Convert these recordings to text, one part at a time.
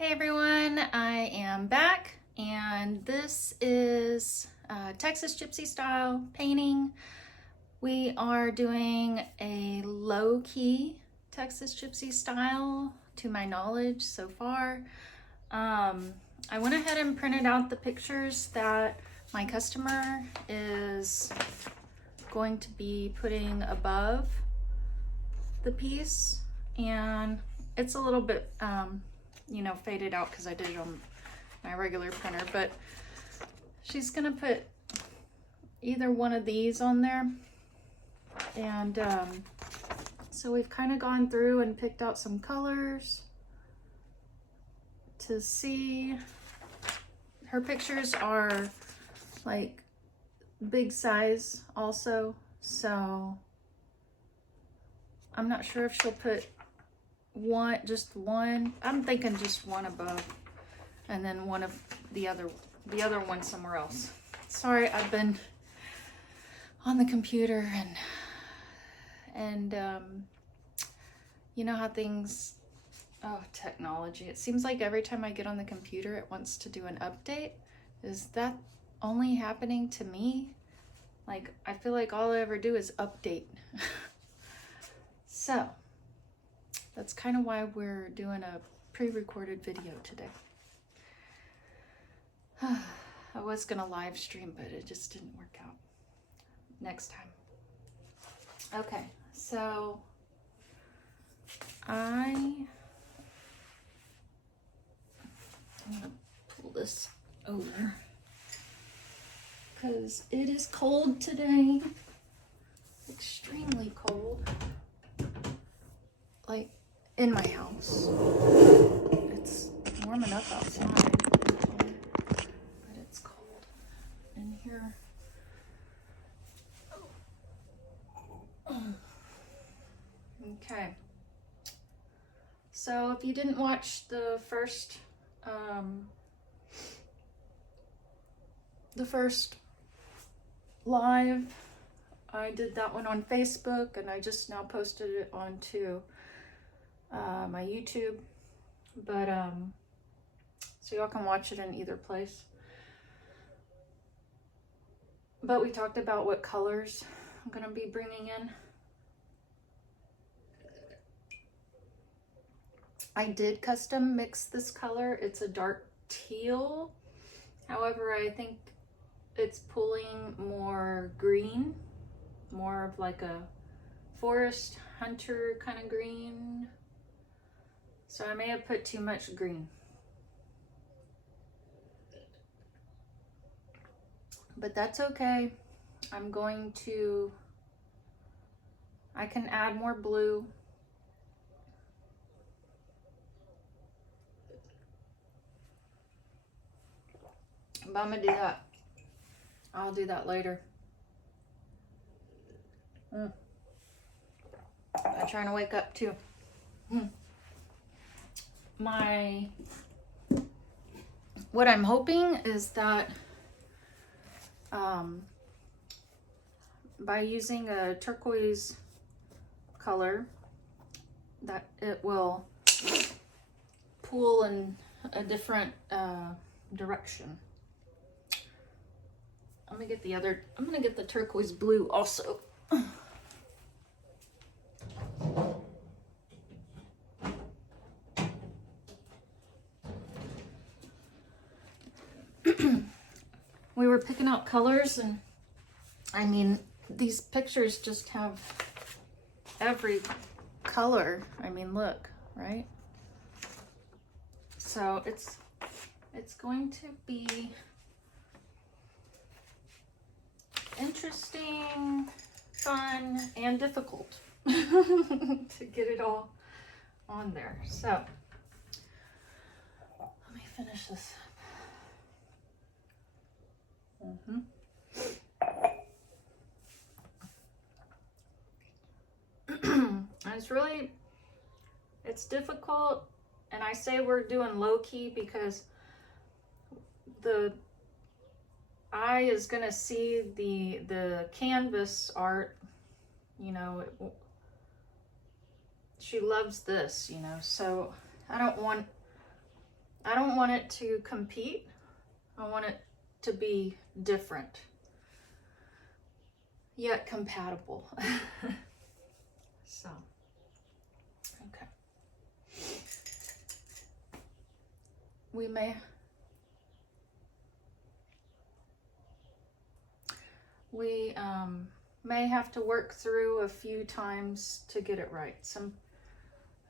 Hey everyone, I am back and this is Texas Gypsy style painting. We are doing a low-key Texas Gypsy style to my knowledge so far. I went ahead and printed out the pictures that my customer is going to be putting above the piece, and it's a little bit faded out because I did it on my regular printer, but she's gonna put either one of these on there. And so we've kind of gone through and picked out some colors to see. Her pictures are like big size also, so I'm not sure if she'll put just one. I'm thinking just one above and then one of the other one somewhere else. Sorry, I've been on the computer and you know how things, technology, it seems like every time I get on the computer it wants to do an update. Is that only happening to me? Like, I feel like all I ever do is update. So that's kind of why we're doing a pre-recorded video today. I was gonna live stream, but it just didn't work out. Next time. Okay, so I'm gonna pull this over because it is cold today. Extremely cold. Like, in my house. It's warm enough outside, but it's cold in here. Okay. So if you didn't watch the first live, I did that one on Facebook, and I just now posted it onto my YouTube, but so y'all can watch it in either place. But we talked about what colors I'm gonna be bringing in. I did custom mix this color. It's a dark teal. However, I think it's pulling more green, more of like a forest hunter kind of green. So I may have put too much green. But that's okay. I can add more blue. But I'm gonna do that. I'll do that later. I'm trying to wake up too. What I'm hoping is that by using a turquoise color, that it will pull in a different direction. I'm gonna get the turquoise blue also. We were picking out colors, and I mean, these pictures just have every color. I mean, look, right? So it's going to be interesting, fun, and difficult to get it all on there. So let me finish this up. And it's difficult, and I say we're doing low-key because the eye is gonna see the canvas art, you know. She loves this, you know, so I don't want I don't want it to compete. I want it to be different, yet compatible. So, okay. We may have to work through a few times to get it right.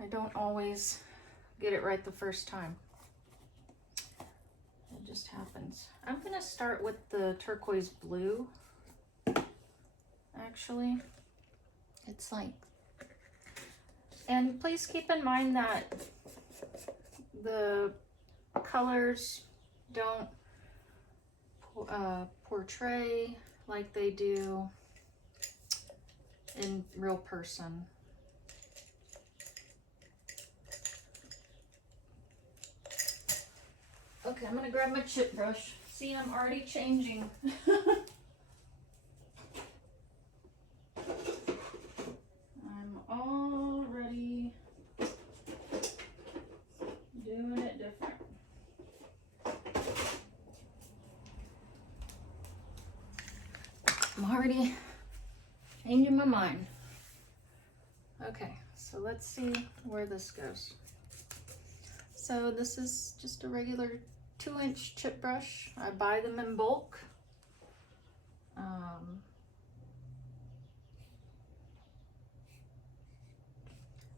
I don't always get it right the first time. It just happens. I'm gonna start with the turquoise blue. Actually, it's like, and please keep in mind that the colors don't portray like they do in real person. Okay, I'm gonna grab my chip brush. See, I'm already changing. I'm already doing it different. I'm already changing my mind. Okay, so let's see where this goes. So this is just a regular 2-inch chip brush. I buy them in bulk.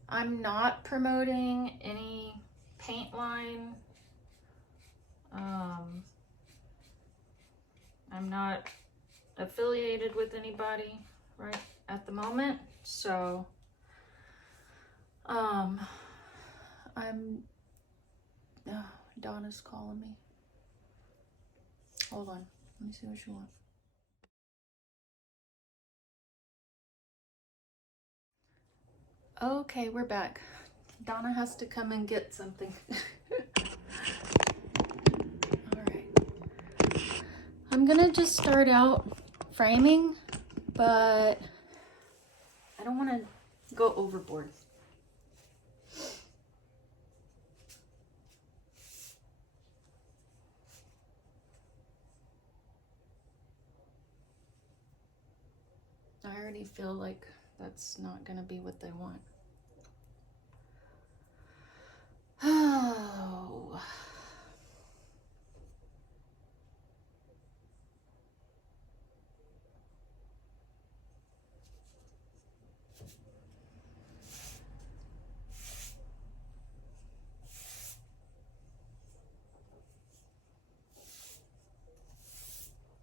I'm not promoting any paint line. I'm not affiliated with anybody right at the moment, so Donna's calling me. Hold on, let me see what she wants. Okay, we're back. Donna has to come and get something. All right. I'm gonna just start out framing, but I don't want to go overboard. I already feel like that's not gonna be what they want. Oh.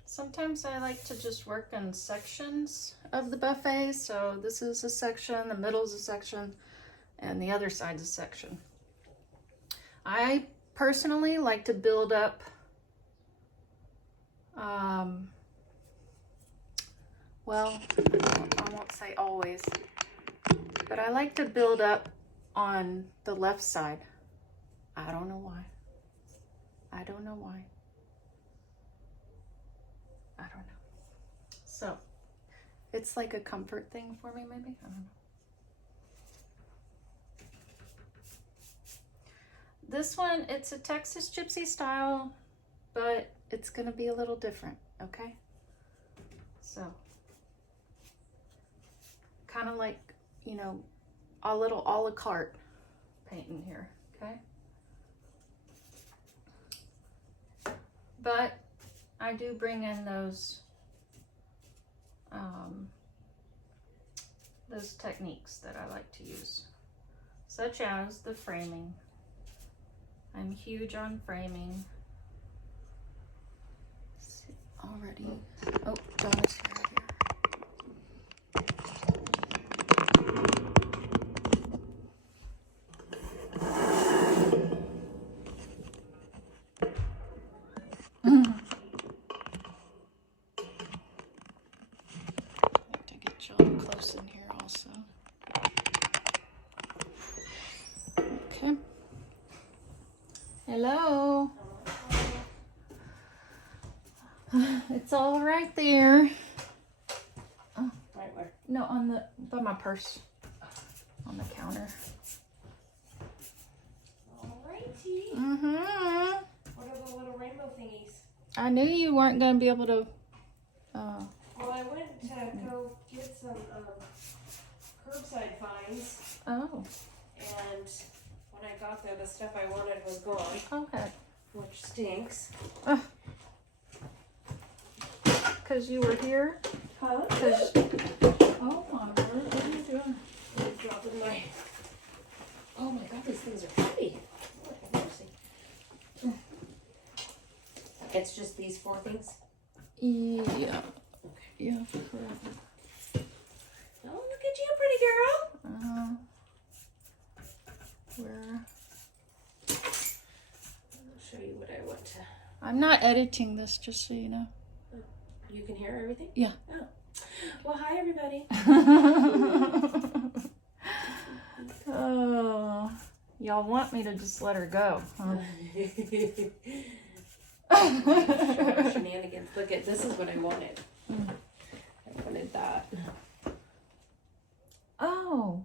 Sometimes I like to just work in sections of the buffet. So this is a section, the middle is a section, and the other side's a section. I personally like to build up, well, I won't say always, but I like to build up on the left side. I don't know why. I don't know why. I don't know. So it's like a comfort thing for me, maybe. I don't know. This one, it's a Texas Gypsy style, but it's gonna be a little different, okay? So, kind of like, you know, a little a la carte painting here, okay? But I do bring in those techniques that I like to use, such as the framing. I'm huge on framing. Already. Oh, Donna's here. To get John close in here also. Okay. Hello. It's all right there. Oh, Right where? no, by my purse. On the counter. Alrighty. Mm-hmm. I knew you weren't going to be able to. Well, I went to go get some curbside finds. Oh. And when I got there, the stuff I wanted was gone. Okay. Which stinks. Because you were here? Huh? Oh my word, what are you doing? I'm dropping my... Oh my god, these things are heavy. Lord have mercy. It's just these 4 things? Yeah. Okay. Yeah, correct. Oh, look at you, pretty girl. Where? I'll show you what I want to... I'm not editing this, just so you know. You can hear everything? Yeah. Oh. Well, hi, everybody. Oh, y'all want me to just let her go, huh? Shenanigans. Look at this is what I wanted. I wanted that. Oh,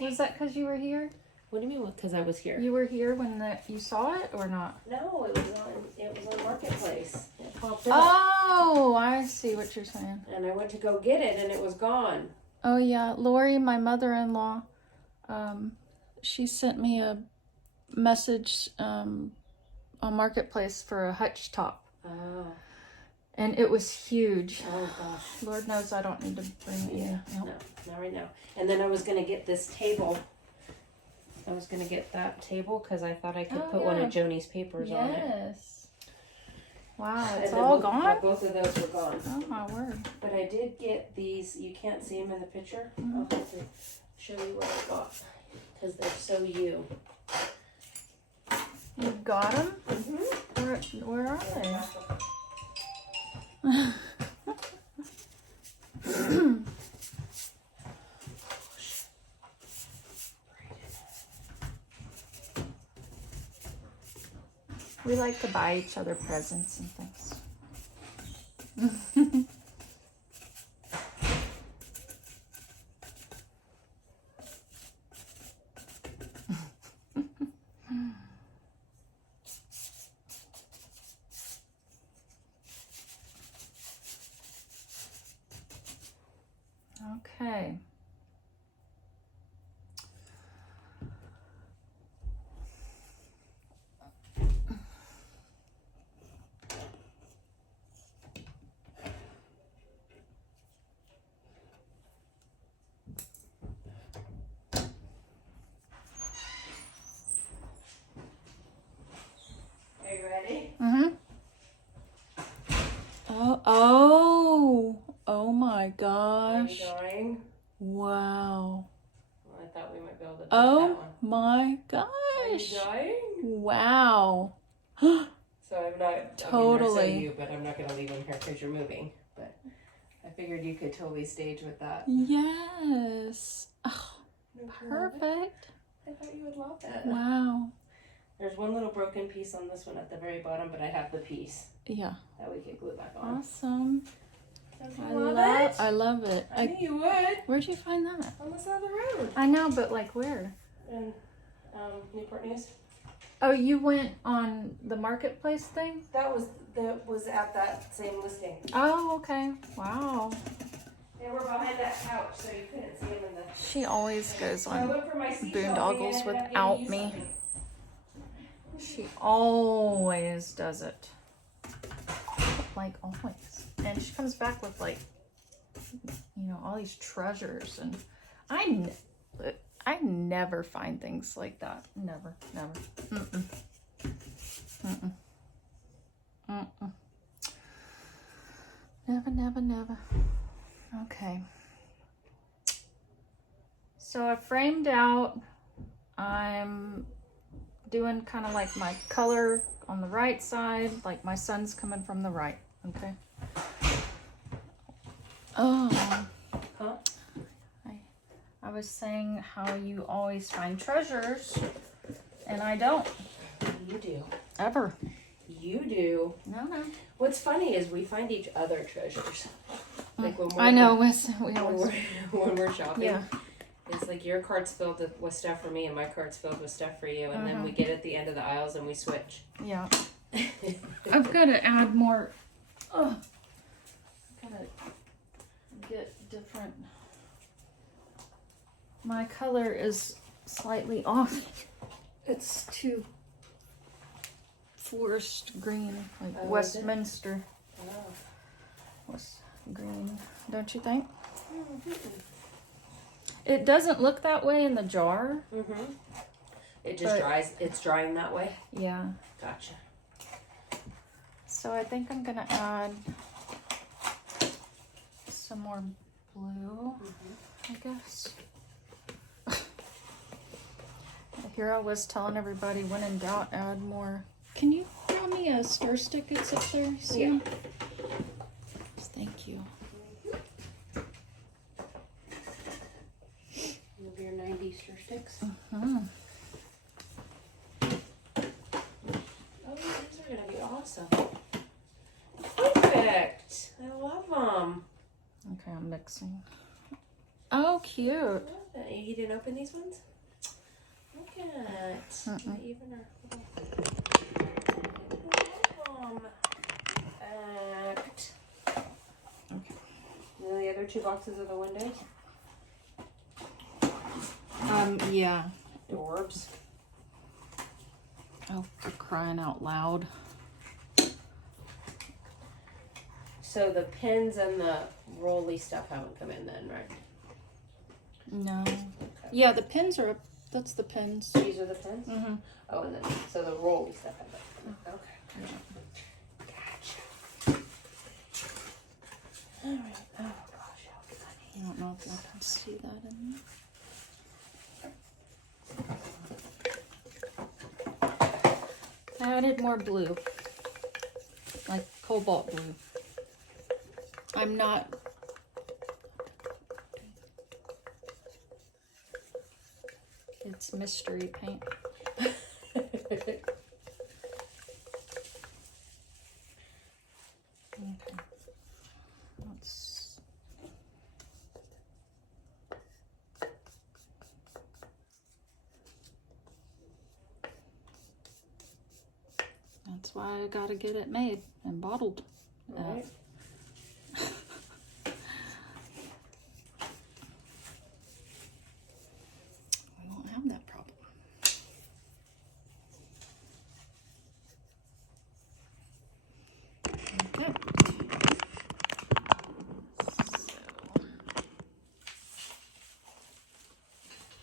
was that because you were here? What do you mean? Because I was here? You were here when you saw it or not? No, it was on Marketplace. It popped up. Oh, I see what you're saying. And I went to go get it, and it was gone. Oh yeah, Lori, my mother-in-law, she sent me a message on Marketplace for a hutch top. Oh. And it was huge. Oh gosh. Lord knows I don't need to bring it in. No, not right now. And then I was gonna get this table. I was gonna get that table because I thought I could put one of Joni's papers on it. Yes. Wow, it's And all both, gone? Both of those were gone. Oh my word. But I did get these. You can't see them in the picture. I'll have to show you what I got because they're so you. You got them? Mm-hmm. Where are they? We like to buy each other presents and things. Okay. Are you ready? Mm-hmm. Oh my gosh. Are you going? Wow. Well, I thought we might be able to do Oh that one. my Are you gosh. dying? Wow. So I'm not Totally. I mean, you, but I'm not gonna leave them here because you're moving. But I figured you could totally stage with that. Yes. Oh, Don't you love it? perfect. I thought you would love that. Wow. There's one little broken piece on this one at the very bottom, but I have the piece Yeah. that we could glue back on. Awesome. Don't I you love love it? I love it. I knew you would. Where'd you find that? On the side of the road. I know, but like where? In Newport News. Oh, you went on the marketplace thing? That was at that same listing. Oh, okay. Wow. They were behind that couch, so you couldn't see them in the. She always goes I on went for my seashell thing and boondoggles ended up without getting you me. something. She always does it. Like always. And she comes back with like, you know, all these treasures. And I never find things like that. Never. Mm-mm. Mm-mm. Mm-mm. Never. Okay. So I framed out. I'm doing kind of like my color on the right side, like my sun's coming from the right. Okay. Huh? I was saying how you always find treasures, and I don't. You do. Ever. You do. No. What's funny is we find each other treasures. Like when we're I know. We when always. when we're shopping. Yeah. It's like your cart's filled with stuff for me and my cart's filled with stuff for you, and then we get at the end of the aisles and we switch. Yeah. I've got to add more. I've got to get different. My color is slightly off. It's too forest green, like Westminster. Oh. West green, don't you think? It doesn't look that way in the jar. Mm-hmm. It just dries. It's drying that way? Yeah. Gotcha. So I think I'm gonna add some more blue, I guess. Here I was telling everybody, when in doubt, add more. Can you throw me a stir stick that's up there? Yeah. Thank you. Move your 90 stir sticks. Uh-huh. Oh, these are gonna be awesome. Perfect. I love them. Okay, I'm mixing. Oh, cute. You didn't open these ones? Look at even are. Perfect. Okay. And then the other two boxes are the windows. Yeah. Orbs. Oh, for crying out loud. So the pins and the rolly stuff haven't come in then, right? No. Okay. Yeah, the pins are up. That's the pins. These are the pins? Mm-hmm. Oh, and then, so the rolly stuff hasn't come in. Okay. Gotcha. Alright. Oh gosh, how funny. I don't know if I can see that in there. I added more blue. Like cobalt blue. I'm not... It's mystery paint. Okay. Let's... That's why I gotta get it made and bottled. Right. We won't have that problem. Okay.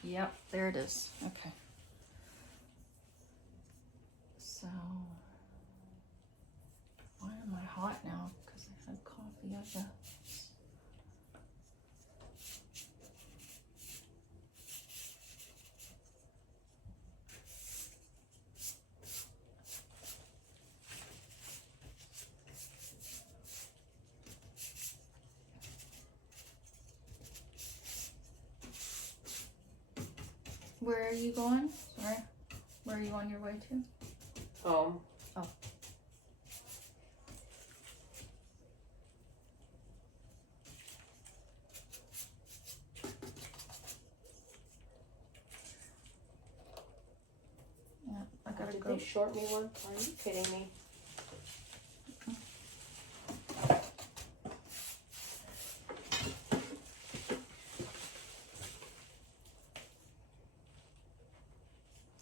Yep, there it is. Okay. So, why am I hot now? Because I had coffee, I guess. Where are you going? Sorry. Where are you on your way to? Home. Oh. Yeah, I gotta Did go. they short me one? Are you kidding me?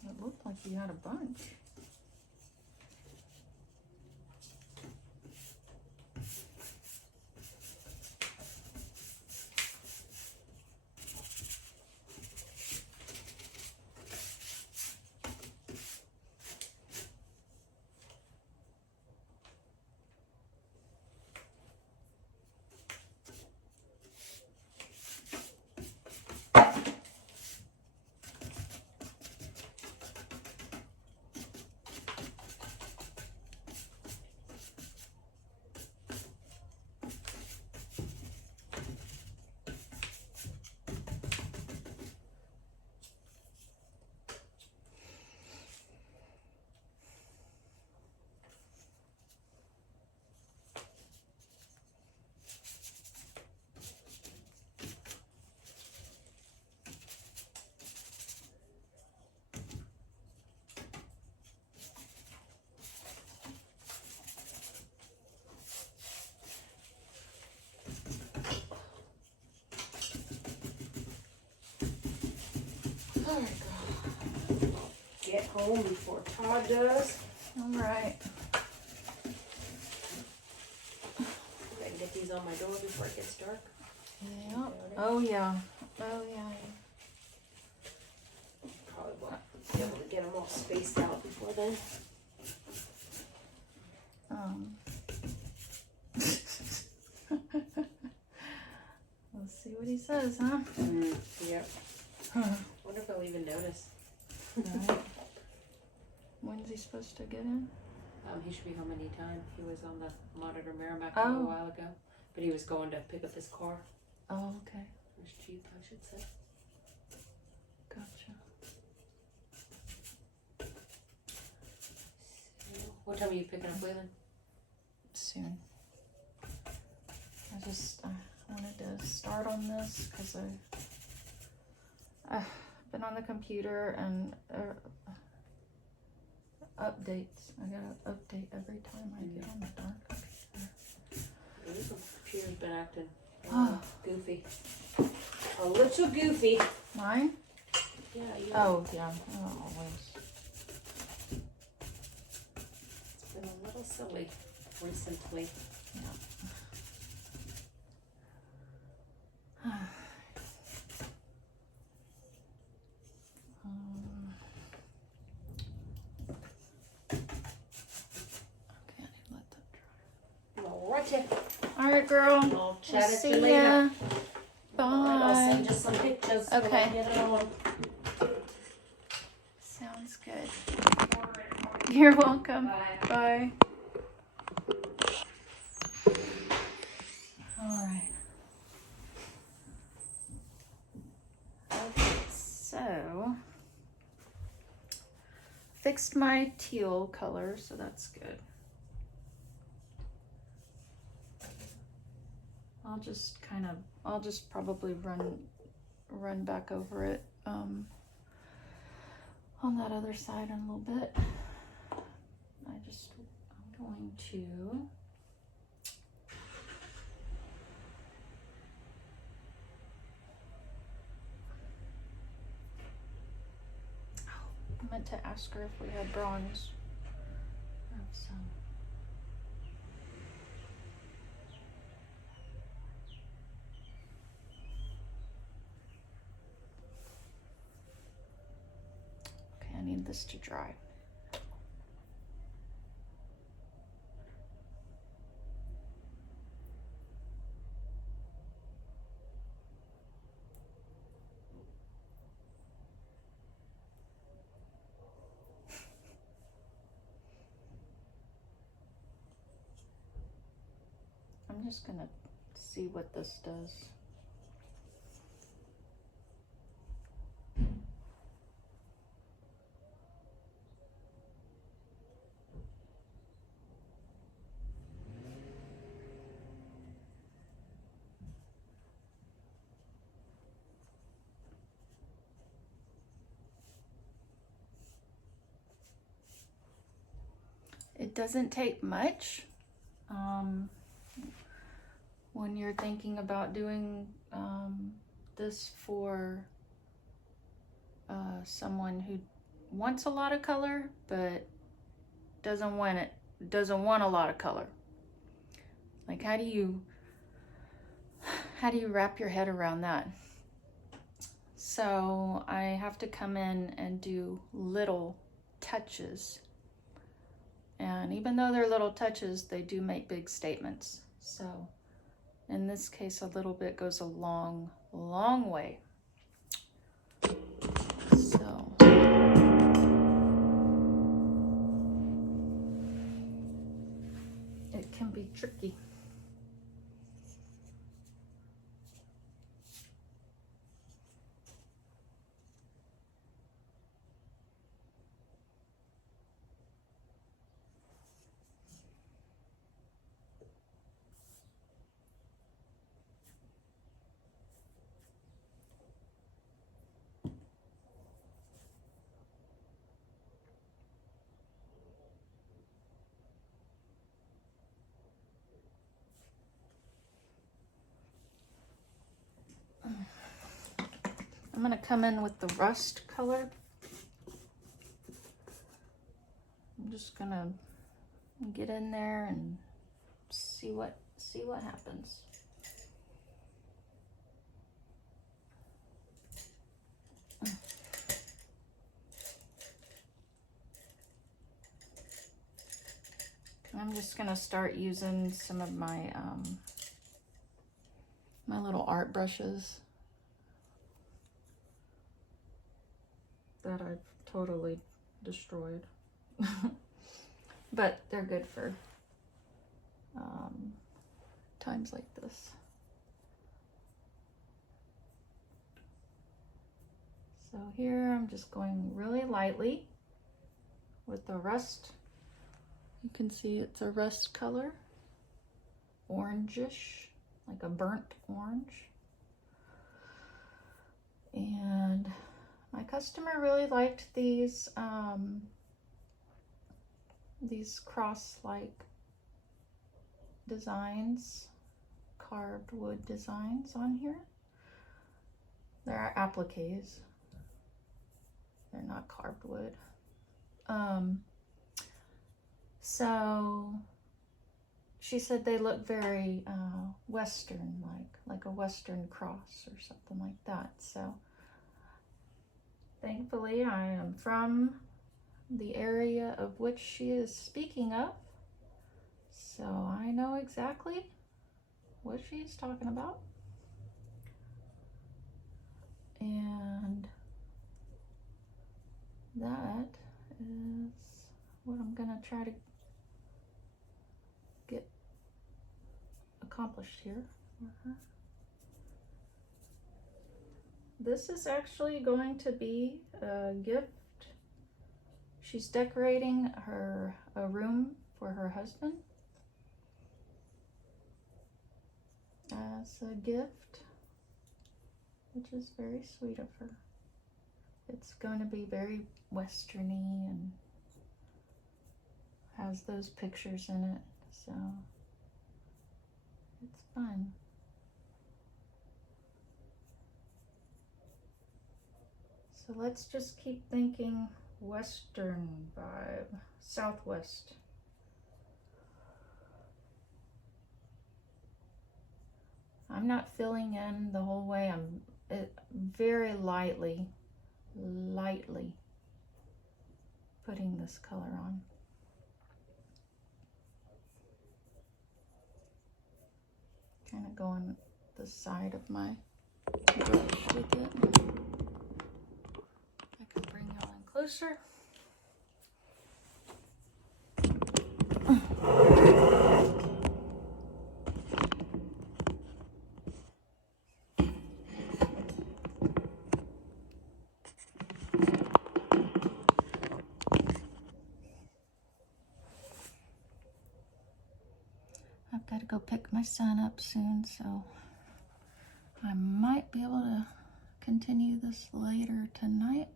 It looked like you had a bunch. Alright, girl. Get home before Todd does. All right. I can get these on my door before it gets dark. Yep. Oh yeah. Oh yeah. Probably won't be able to get them all spaced out before then. Let's see what he says, huh? Yep. Wonder if he'll even notice. Right. When's he supposed to get in? He should be home anytime. He was on the Monitor Merrimack a Oh. while ago. But he was going to pick up his car. Oh, okay. His Jeep, I should say. Gotcha. So, what time are you picking up Waylon? Soon. I wanted to start on this because I've been on the computer and updates. I gotta update every time I get on the darn computer. The computer's been acting Oh. goofy. A little goofy. Mine? Yeah, you. Oh, yeah. Oh, always. It's been a little silly recently. Yeah. Okay, I need to let that dry. Alrighty. All right, girl. I'll chat at See you later. ya. Alright, I'll Bye. send you some pictures when I Okay. get it on. Sounds good. You're welcome. Bye. Bye. All right. Okay, so fixed my teal color, so that's good. I'll just probably run back over it on that other side in a little bit. I'm going to I meant to ask her if we had bronze. I have some. Okay, I need this to dry. I'm just gonna see what this does. It doesn't take much. When you're thinking about doing this for someone who wants a lot of color but doesn't want a lot of color. Like, how do you wrap your head around that? So I have to come in and do little touches. And even though they're little touches, they do make big statements. So in this case, a little bit goes a long, long way. So it can be tricky. I'm gonna come in with the rust color. I'm just gonna get in there and see what happens. I'm just gonna start using some of my my little art brushes that I've totally destroyed. But they're good for times like this. So here I'm just going really lightly with the rust. You can see it's a rust color, orangish, like a burnt orange. And my customer really liked these cross-like designs, carved wood designs on here. They're appliques. They're not carved wood. So she said they look very Western, like a Western cross or something like that. So thankfully I am from the area of which she is speaking of. So I know exactly what she's talking about. And that is what I'm gonna try to get accomplished here. This is actually going to be a gift. She's decorating a room for her husband as a gift, which is very sweet of her. It's going to be very westerny and has those pictures in it, so it's fun. So let's just keep thinking Western vibe, Southwest. I'm not filling in the whole way. I'm very lightly putting this color on. Kind of going the side of my brush with it. I can bring you on closer. I've got to go pick my son up soon, so I might be able to continue this later tonight,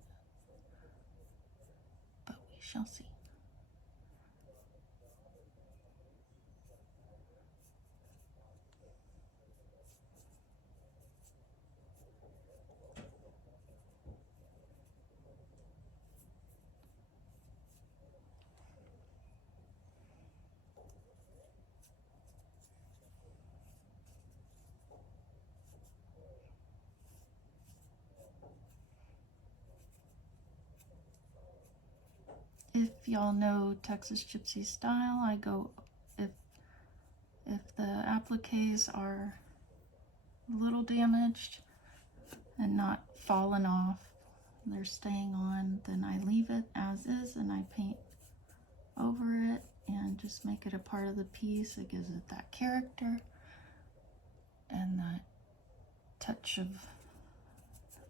but we shall see. If y'all know Texas Gypsy style, I go, if the appliques are a little damaged and not fallen off, they're staying on, then I leave it as is and I paint over it and just make it a part of the piece. It gives it that character and that touch of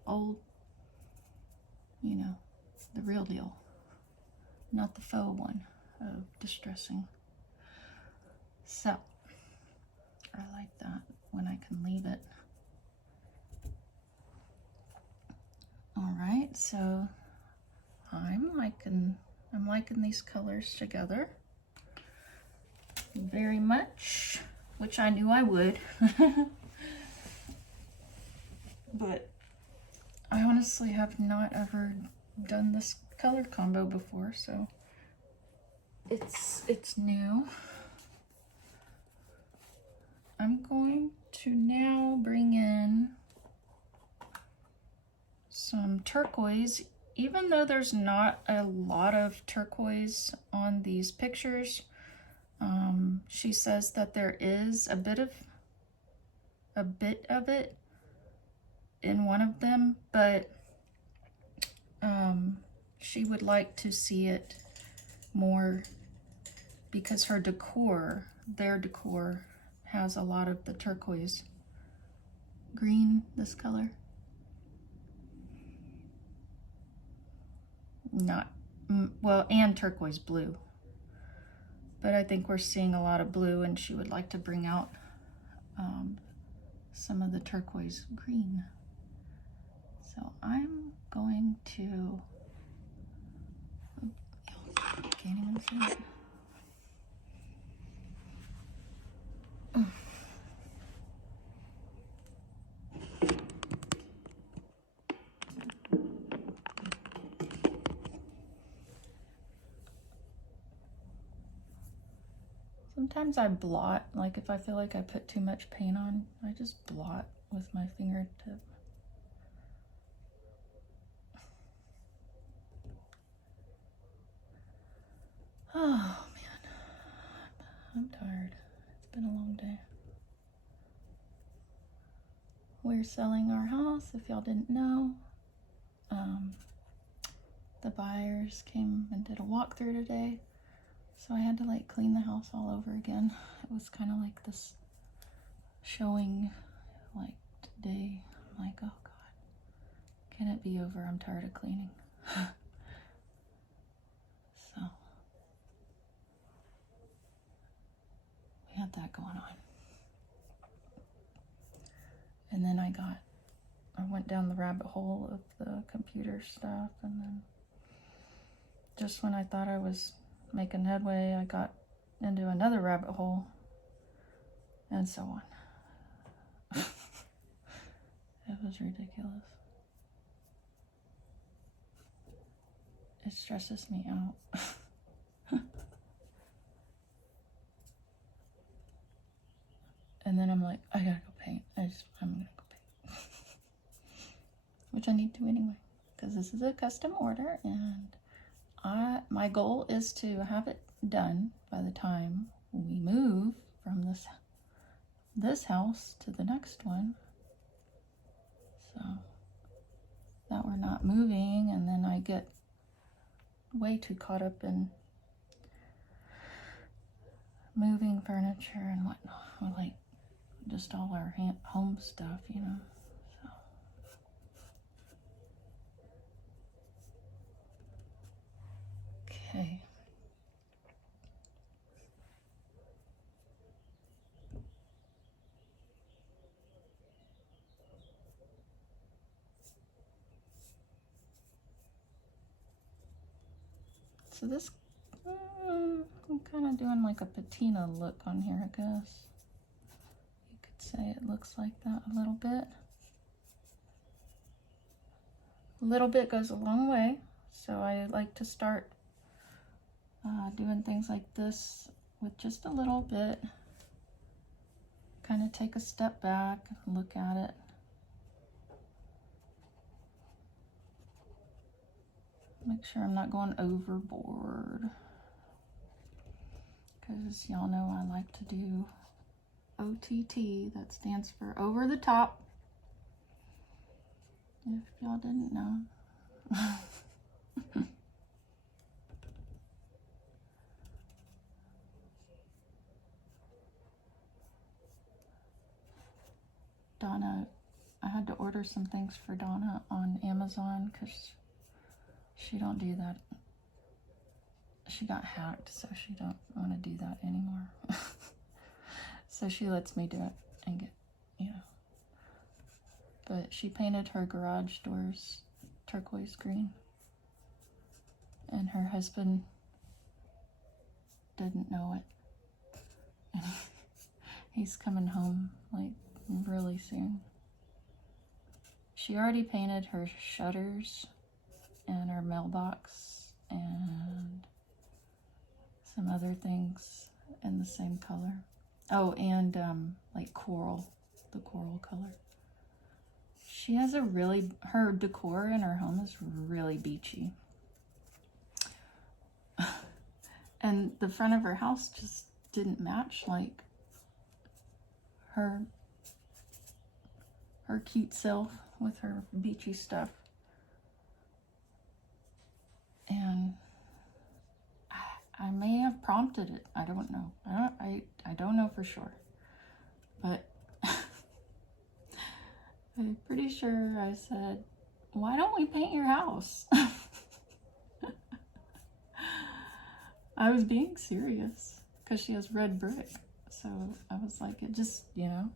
old, you know, the real deal. Not the faux one of distressing. So, I like that when I can leave it. Alright, so I'm liking these colors together very much, which I knew I would. But I honestly have not ever done this color combo before, so it's new. I'm going to now bring in some turquoise. Even though there's not a lot of turquoise on these pictures, she says that there is a bit of it in one of them, but she would like to see it more because her decor, their decor, has a lot of the turquoise green, this color. Not, well, and turquoise blue. But I think we're seeing a lot of blue, and she would like to bring out some of the turquoise green. So I'm going to, can't even see it. Sometimes I blot, like if I feel like I put too much paint on, I just blot with my fingertip. Oh man, I'm tired. It's been a long day. We're selling our house, if y'all didn't know. The buyers came and did a walkthrough today, so I had to like clean the house all over again. It was kind of like this showing like today. I'm like, oh God, can it be over? I'm tired of cleaning. So we had that going on. And then I went down the rabbit hole of the computer stuff, and then just when I thought I was making headway, I got into another rabbit hole, and so on. It was ridiculous. It stresses me out. And then I'm like, I gotta go paint. I'm gonna go paint. Which I need to anyway, because this is a custom order, and my goal is to have it done by the time we move from this house to the next one, so that we're not moving and then I get way too caught up in moving furniture and whatnot, or like just all our home stuff, you know. Okay. So this, I'm kind of doing like a patina look on here, I guess. You could say it looks like that a little bit. A little bit goes a long way, so I like to start doing things like this with just a little bit. Kind of take a step back and look at it. Make sure I'm not going overboard, because y'all know I like to do OTT, that stands for over the top, if y'all didn't know. Donna, I had to order some things for Donna on Amazon because she don't do that. She got hacked, so she don't want to do that anymore. So she lets me do it and get, you know. But she painted her garage doors turquoise green. And her husband didn't know it. And he's coming home like really soon. she already painted her shutters and her mailbox and some other things in the same color. Oh, and like coral, the coral color. She has a really, her decor in her home is really beachy. And the front of her house just didn't match like her cute self with her beachy stuff. And I may have prompted it. I don't know. I don't know for sure. But I'm pretty sure I said, why don't we paint your house? I was being serious because she has red brick. So I was like, it just, you know.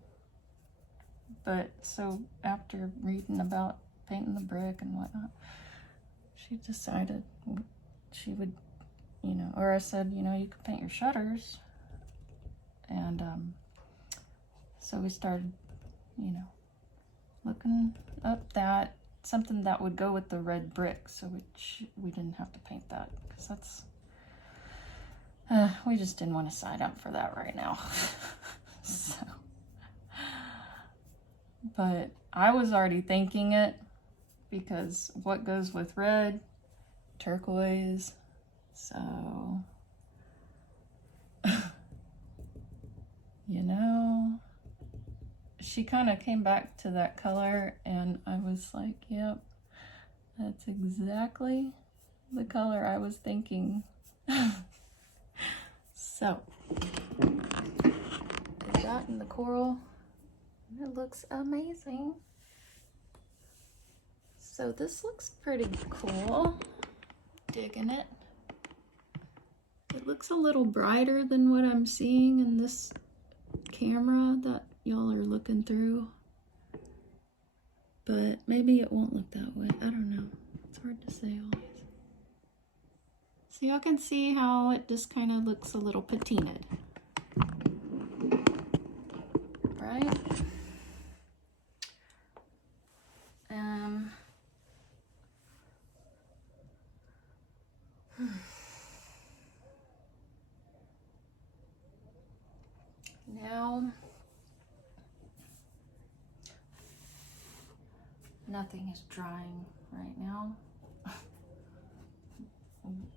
But so after reading about painting the brick and whatnot, she decided she would, you know, or I said, you know, you could paint your shutters. And so we started, you know, looking up that, something that would go with the red brick, so we didn't have to paint that, because that's, we just didn't want to sign up for that right now. So, but I was already thinking it, because what goes with red? Turquoise. So, you know, she kind of came back to that color, and I was like, yep, that's exactly the color I was thinking. So, that in the coral, it looks amazing. So this looks pretty cool. Digging it. It looks a little brighter than what I'm seeing in this camera that y'all are looking through. But maybe it won't look that way. I don't know. It's hard to say always. So y'all can see how it just kind of looks a little patinaed. Right? Now, nothing is drying right now.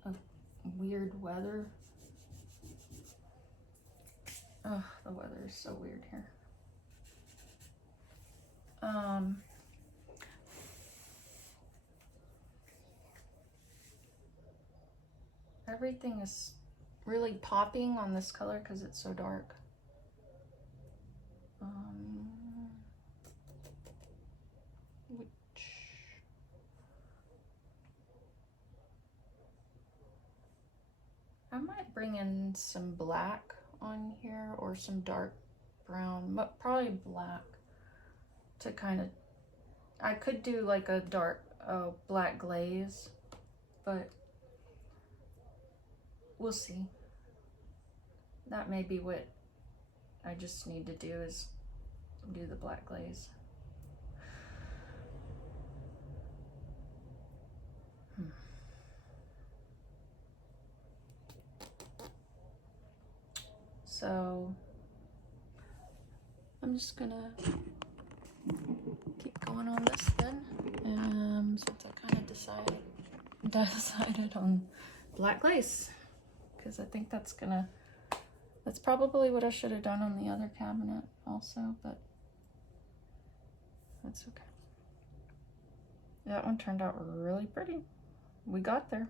A weird weather. Oh, the weather is so weird here. Everything is really popping on this color because it's so dark. I might bring in some black on here or some dark brown, but probably black to kind of, I could do like a dark black glaze, but we'll see. That may be what I just need to do, is do the black glaze. So I'm just gonna keep going on this then, since I kind of decided on black glaze, because I think that's probably what I should have done on the other cabinet also, but that's okay. That one turned out really pretty. We got there.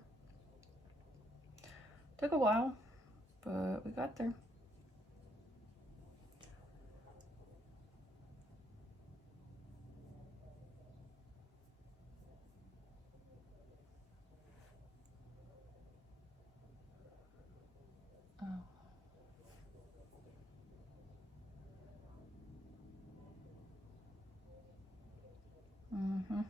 Took a while, but we got there. Oh. Mm-hmm.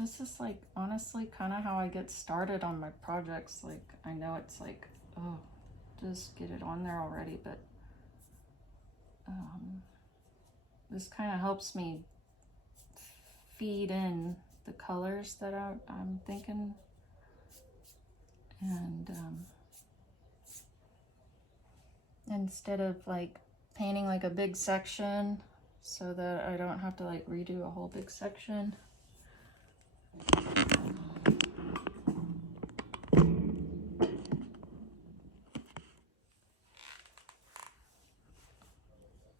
this is like honestly kind of how I get started on my projects. Like I know it's like, oh, just get it on there already, but this kind of helps me feed in the colors that I'm thinking, and instead of like painting like a big section so that I don't have to like redo a whole big section.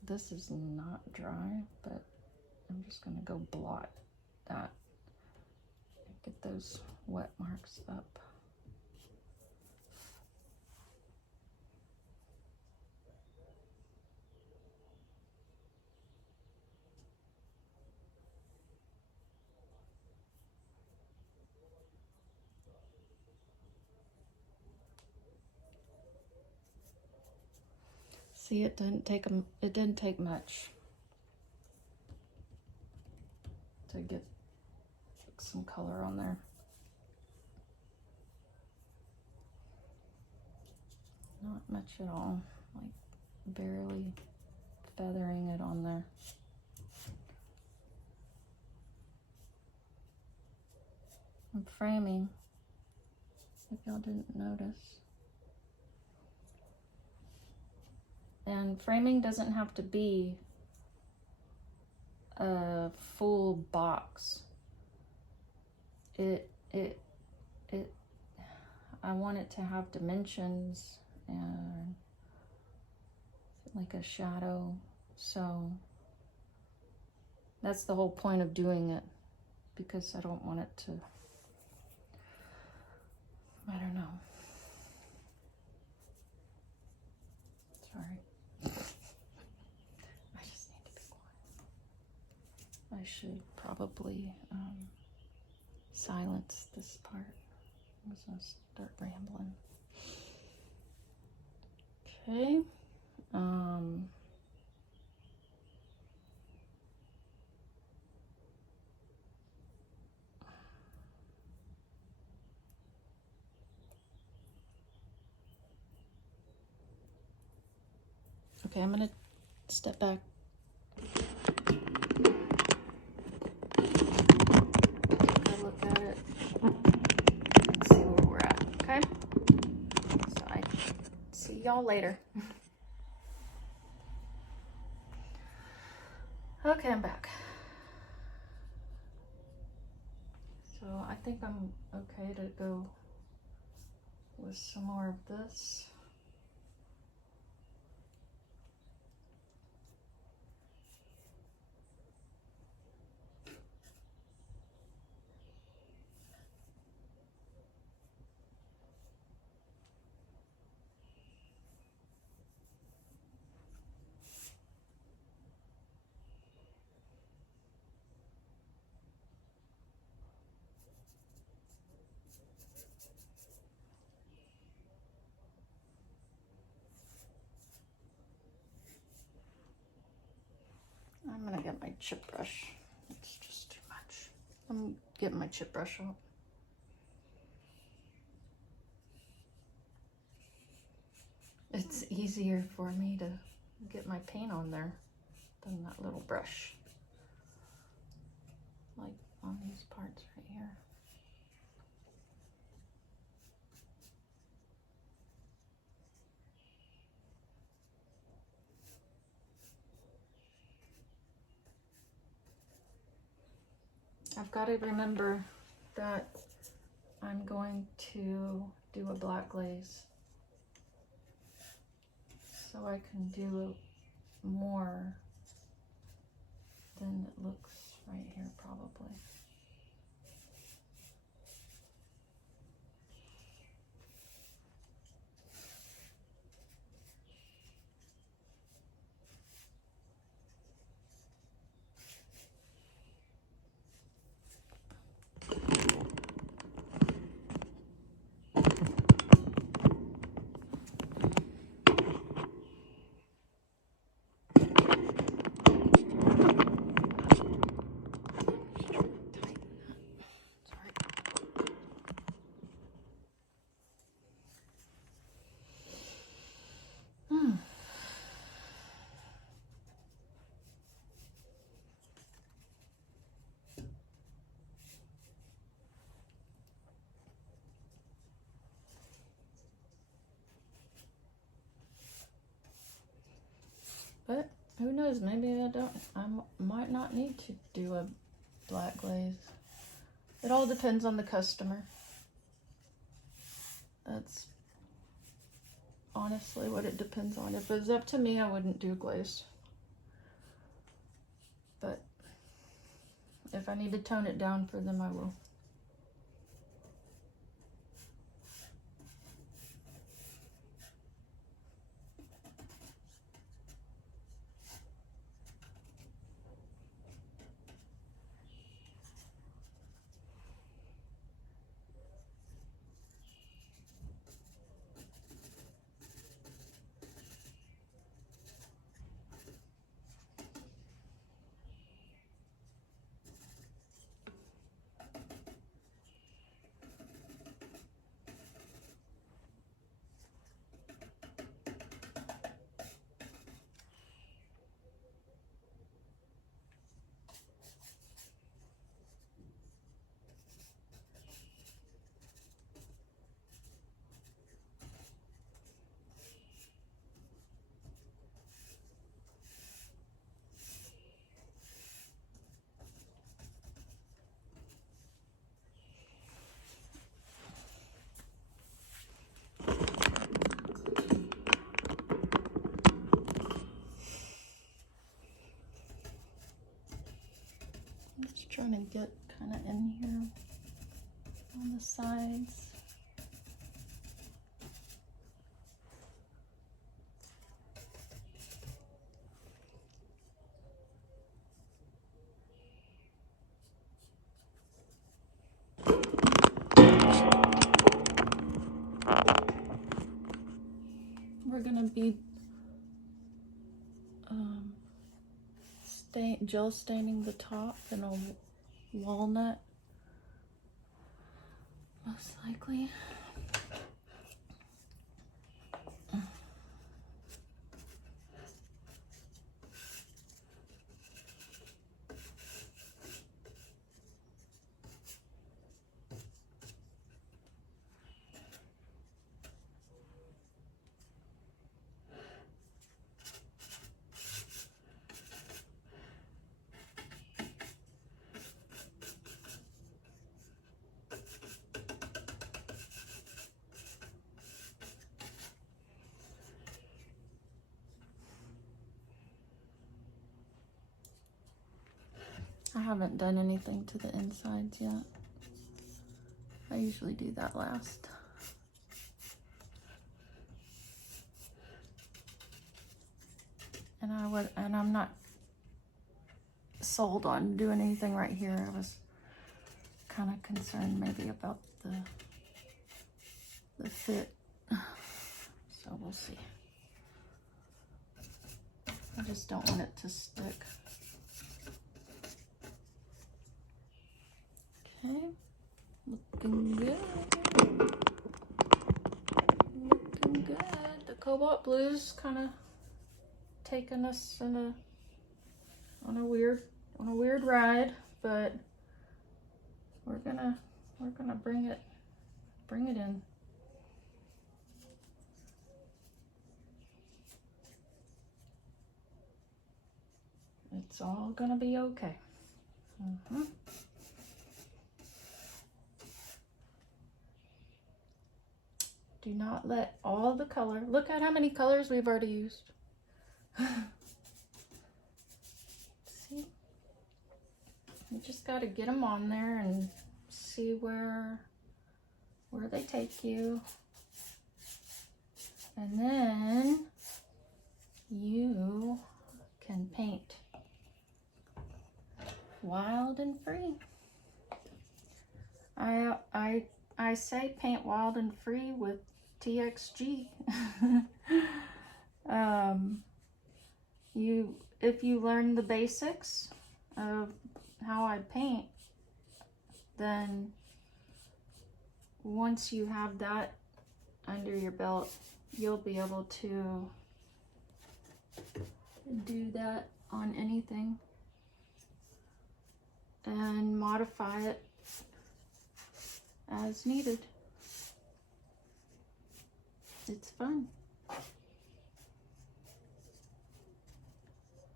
This is not dry, but I'm just gonna go blot that, get those wet marks up. See, it didn't take much to get some color on there. Not much at all, like barely feathering it on there. I'm framing, if y'all didn't notice. And framing doesn't have to be a full box. I want it to have dimensions and like a shadow. So that's the whole point of doing it, because I don't want it to, I don't know. Sorry. I just need to be quiet. I should probably silence this part. I'm just gonna start rambling. Okay. Okay, I'm gonna step back. Look at it. Let's see where we're at. Okay. So I see y'all later. Okay, I'm back. So I think I'm okay to go with some more of this. I'm gonna get my chip brush. It's just too much. I'm getting my chip brush out. It's easier for me to get my paint on there than that little brush. Like on these parts right here. I've got to remember that I'm going to do a black glaze, so I can do more than it looks right here probably. Who knows, maybe I might not need to do a black glaze. It all depends on the customer. That's honestly what it depends on. If it was up to me, I wouldn't do glaze. But if I need to tone it down for them, I will. Just trying to get kind of in here on the sides. We're gonna be gel staining the top in a walnut, most likely. I haven't done anything to the insides yet. I usually do that last. And I'm not sold on doing anything right here. I was kind of concerned maybe about the fit. So we'll see. I just don't want it to stick. Okay, looking good. Looking good. The cobalt blue's kind of taking us on a weird ride, but we're gonna bring it in. It's all gonna be okay. Do not let all the color, look at how many colors we've already used. See? You just got to get them on there and see where they take you. And then you can paint wild and free. I say paint wild and free with TXG. If you learn the basics of how I paint, then once you have that under your belt, you'll be able to do that on anything and modify it as needed. It's fun.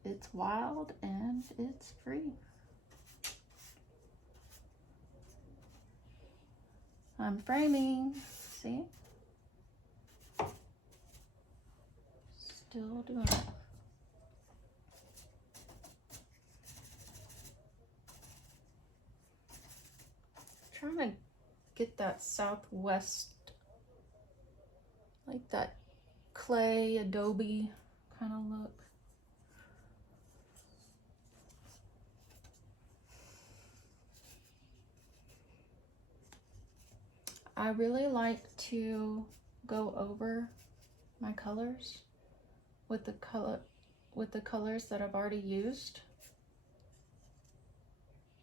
It's wild and it's free. I'm framing, see? Still doing it. Trying to get that Southwest, like that clay adobe kind of look. I really like to go over my colors with the colors that I've already used.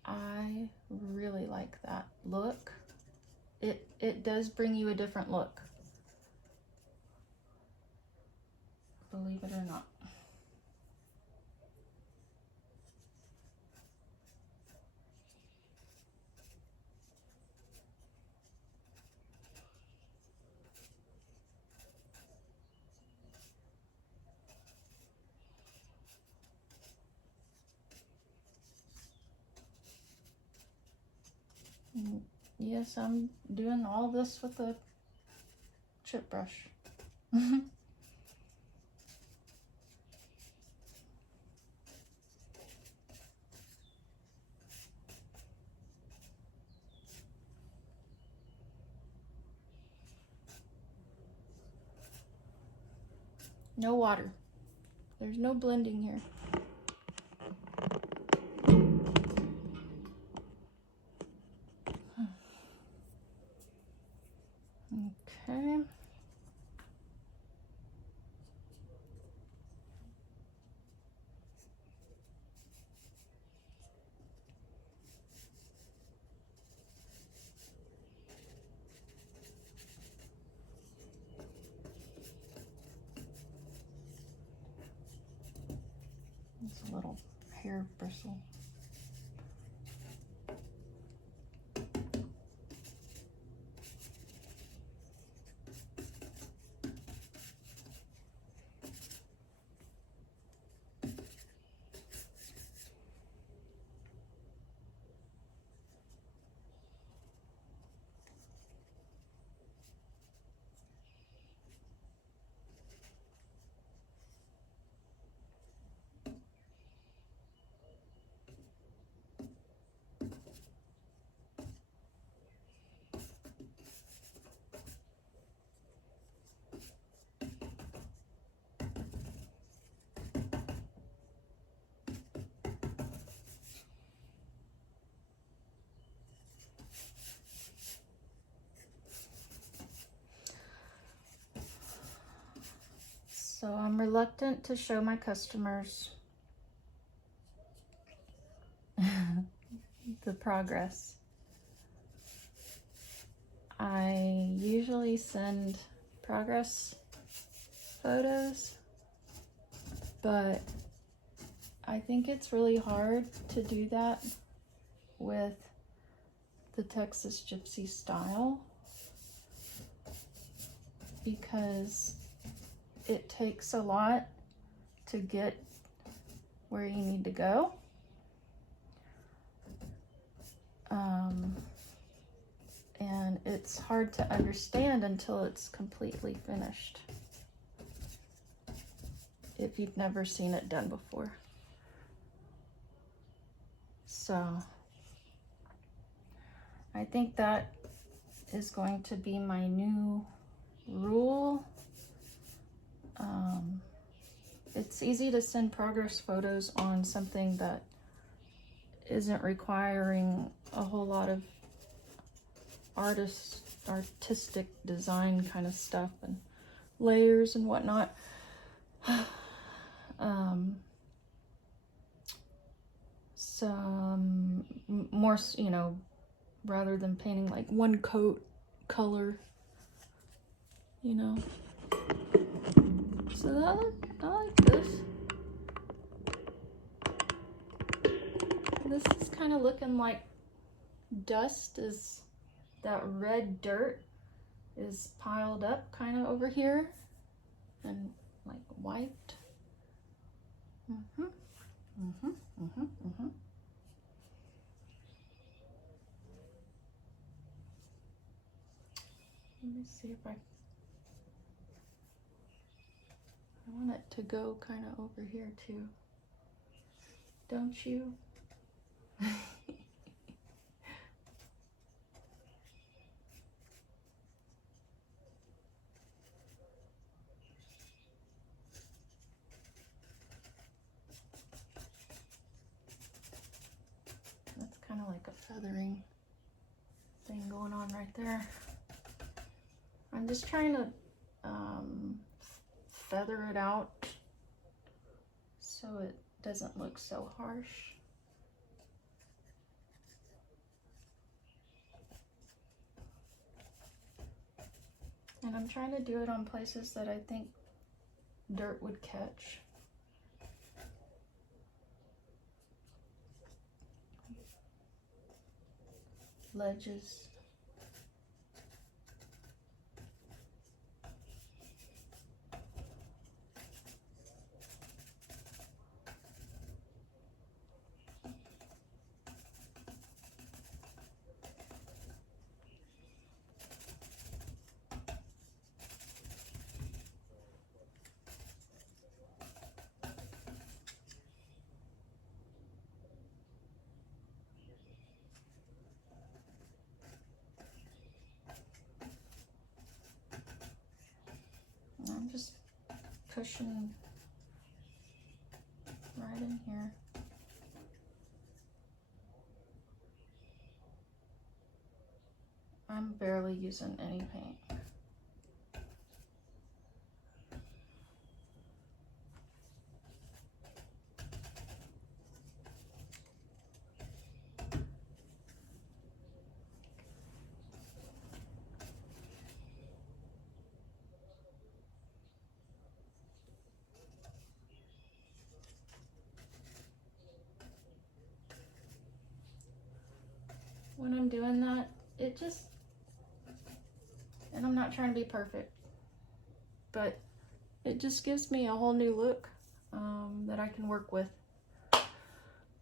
I really like that look. It does bring you a different look, believe it or not. Yes, I'm doing all this with a chip brush. No water. There's no blending here. Okay. It's a little hair bristle. So I'm reluctant to show my customers the progress. I usually send progress photos, but I think it's really hard to do that with the Texas Gypsy style because it takes a lot to get where you need to go. And it's hard to understand until it's completely finished, if you've never seen it done before. So I think that is going to be my new rule. It's easy to send progress photos on something that isn't requiring a whole lot of artistic design kind of stuff and layers and whatnot. Some more, you know, rather than painting like one coat color, you know. So I like this. This is kind of looking like dust, is that red dirt is piled up kind of over here and like wiped. see if I want it to go kind of over here too. Don't you? That's kind of like a feathering thing going on right there. I'm just trying to feather it out so it doesn't look so harsh. And I'm trying to do it on places that I think dirt would catch. Ledges. I'm just pushing right in here. I'm barely using any paint. When I'm doing that, it just, and I'm not trying to be perfect, but it just gives me a whole new look that I can work with.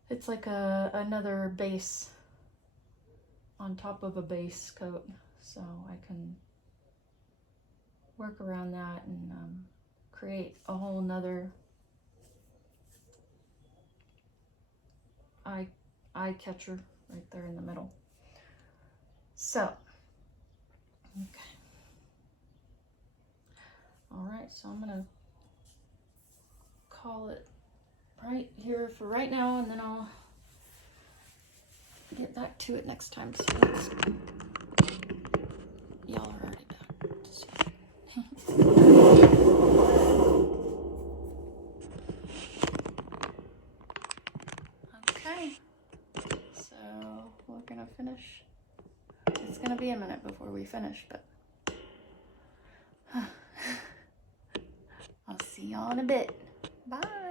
It's like another base on top of a base coat, so I can work around that and create a whole nother eye catcher right there in the middle. So, okay. All right, so I'm gonna call it right here for right now, and then I'll get back to it next time. So y'all are already done. Okay, so we're gonna finish. It's gonna be a minute before we finish, but I'll see y'all in a bit. Bye.